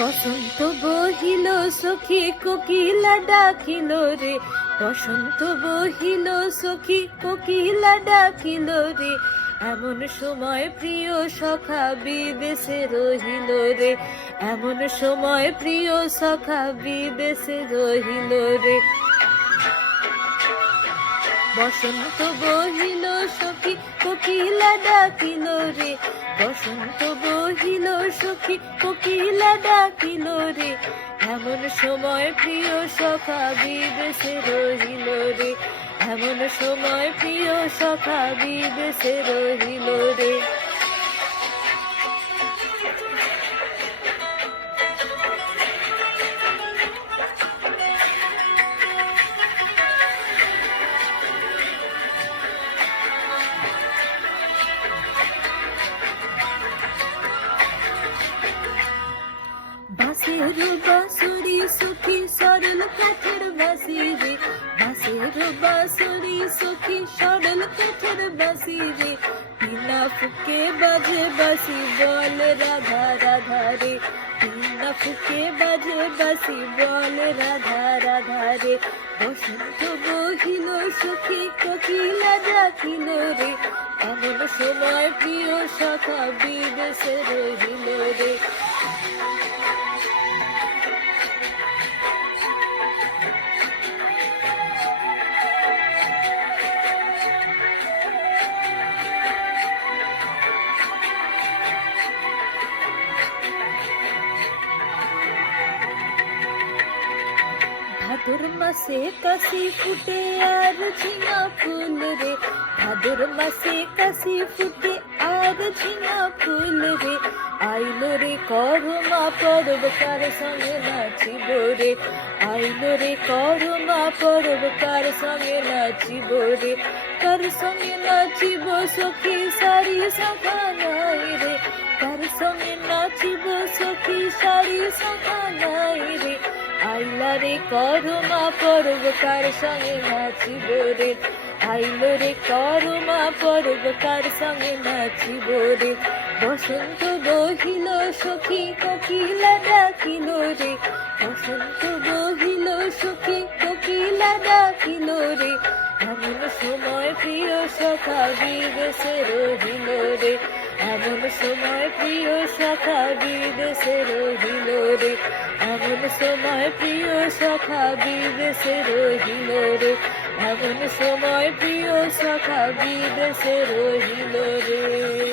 বসন্ত বহিল সখী কোকিলা ডাকিল রে, বসন্ত বহিল সখী কোকিলা ডাকিল রে, এমন সময় প্রিয় সখা বিদেশে রহিল রে, এমন সময় প্রিয় সখা বিদেশে রহিল রে। বসন্ত বহিল সখী কোকিলা ডাকিল রে, বসন্ত বহিল সখী কোকিলা ডাকিল রে, এমন সময় প্রিয় সখা বিদেশে রহিল রে, এমন সময় প্রিয় সখা বিদেশে রহিল রে। বাঁশের বাঁশুরি সখী সরল কাঠের বাঁশি রে, বাঁশের বাঁশুরি সখী সরল কাঠের বাঁশি রে, বিনা ফুকে বাজে বাঁশি বলে রাধা রাধা রে, বিনা ফুকে বাজে বাঁশি বলে রাধা রাধা রে। বসন্ত বহিল সখী কোকিলা ডাকিল রে, এমন সময় প্রিয় সখা বিদেশে রহিল রে। ভাদর মাসে কাশি ফুটে আর ঝিঙা ফুল রে, ভাদর মাসে কাশি ফুটে আর ঝিঙা ফুল রে, আইলো রে করমা পরব কার সঙ্গে নাচিব রে, আইলো রে করমা পরব কার সঙ্গে নাচিব রে, কার সঙ্গে নাচিব সখী সারি শাখা নাই রে, কার সঙ্গে নাচিব সখী সারি শাখা নাই রে, আইলা রে করমা পরব কার সঙ্গে নাচিব রে, আইলো রে করমা পরব কার সঙ্গে নাচিব রে। বসন্ত বহিল সখী কোকিলা ডাকিল রে, বসন্ত বহিল সখী কোকিলা ডাকিল রে, এমন সময় প্রিয় সখা বিদেশে রহিল রে, এমন সময় প্রিয় সখা বিদেশে রহিল রে, এমন সময় প্রিয় সখা বিদেশে রহিল রে, এমন সময় প্রিয় সখা বিদেশে রহিল রে।